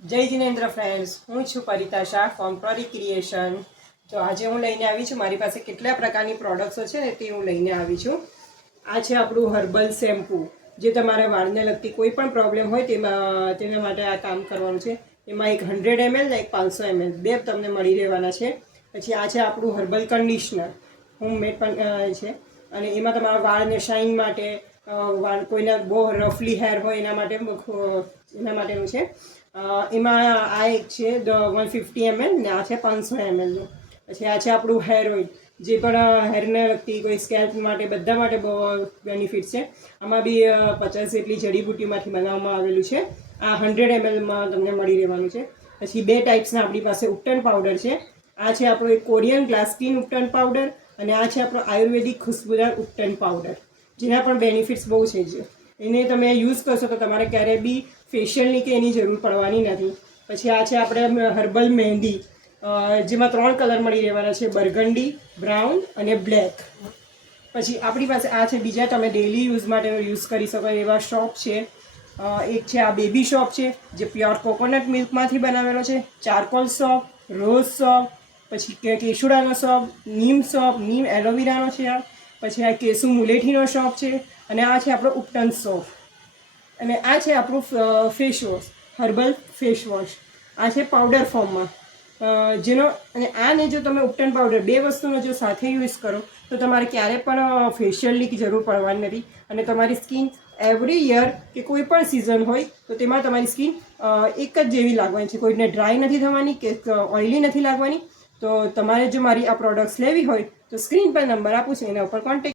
જય જિનેન્દ્ર ફ્રેન્ડ્સ, હું છું પરિતા શાહ ફ્રોમ પ્રોરી ક્રિએશન. તો આજે હું લઈને આવી છું, મારી પાસે કેટલા પ્રકારની પ્રોડક્ટ્સો છે ને તે હું લઈને આવી છું. આ છે આપણું હર્બલ શેમ્પૂ, જે તમારા વાળને લગતી કોઈ પણ પ્રોબ્લેમ હોય તેના માટે આ કામ કરવાનું છે. એમાં એક 100 ml ને એક 500 ml બે તમને મળી રહેવાના છે. પછી આ છે આપણું હર્બલ કન્ડિશનર, હોમમેડ પણ છે, અને એમાં તમારા વાળને શાઇન માટે, કોઈના બહુ રફલી હેર હોય એના માટેનું છે. એમાં આ એક છે 150 ml ને આ છે 500 ml નું. પછી આ છે આપણું હેર ઓઇલ, જે પણ હેરને લગતી કોઈ સ્કેલ્પ માટે બધા માટે બહુ બેનિફિટ છે. આમાં બી 50 જેટલી જડીબુટ્ટીમાંથી બનાવવામાં આવેલું છે. આ 100 mlમાં તમને મળી રહેવાનું છે. પછી બે ટાઈપ્સના આપણી પાસે ઉપટન પાવડર છે. આ છે આપણો એક Korean glass skin ubtan powder, અને આ છે આપણો આયુર્વેદિક ખુશ્બુદાર ઉપટન પાવડર, જેના પણ બેનિફિટ્સ બહુ છે. જ એને તમે યુઝ કરશો તો તમારે ક્યારેય બી ફેશિયલની કે એની જરૂર પડવાની નથી. પછી આ છે આપણે હર્બલ મહેંદી, જેમાં 3 કલર મળી રહેવાના છે, બર્ગન્ડી, બ્રાઉન અને બ્લેક. પછી આપણી પાસે આ છે બીજા, તમે ડેલી યુઝ માટે યુઝ કરી શકો એવા શોપ છે. એક છે આ બેબી શોપ છે, જે પ્યોર કોકોનટ મિલ્કમાંથી બનાવેલો છે. ચારકોલ સોપ, રોઝ સોપ, પછી કેસુડાનો સોપ, નીમ એલોવેરાનો છે. પછી આ કેસુ મુલેઠીનો શોપ છે, અને આ છે આપણો ઉપટન સોપ. અને આ છે આપણું face wash, herbal face wash. આ છે પાવડર ફોર્મમાં, અને આને જો તમે ઉપટન પાવડર બે વસ્તુનો જો સાથે યુઝ કરો તો તમારે ક્યારે પણ ફેશિયલની જરૂર પડવાની નથી. અને તમારી સ્કિન એવરી યર કે કોઈ પણ સિઝન હોય તો તેમાં તમારી સ્કિન એક જ જેવી લાગવાની છે. કોઈને ડ્રાય નથી થવાની કે ઓઇલી નથી લાગવાની. તો તમારે જો મારી આ પ્રોડક્ટ્સ લેવી હોય તો સ્ક્રીન પર નંબર આપું છું, એના ઉપર કોન્ટેક્ટ